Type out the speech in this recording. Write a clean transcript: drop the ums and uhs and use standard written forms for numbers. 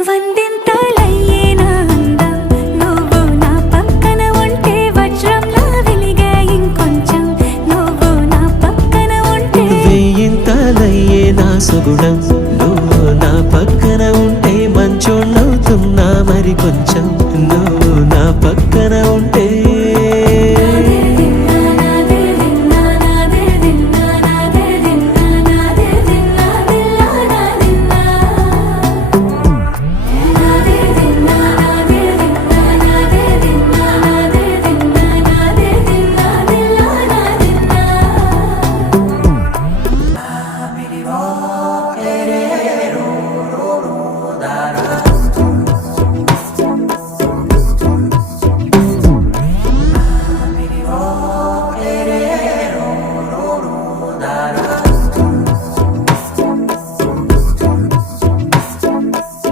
వందింతలయ్యేనా అందం నువ్వు నా పక్కన ఉంటే వజ్రంలా వెలిగే ఇంకొంచెం నువ్వు నా పక్కన ఉంటే వేయింతలయ్యేనా సుగుణం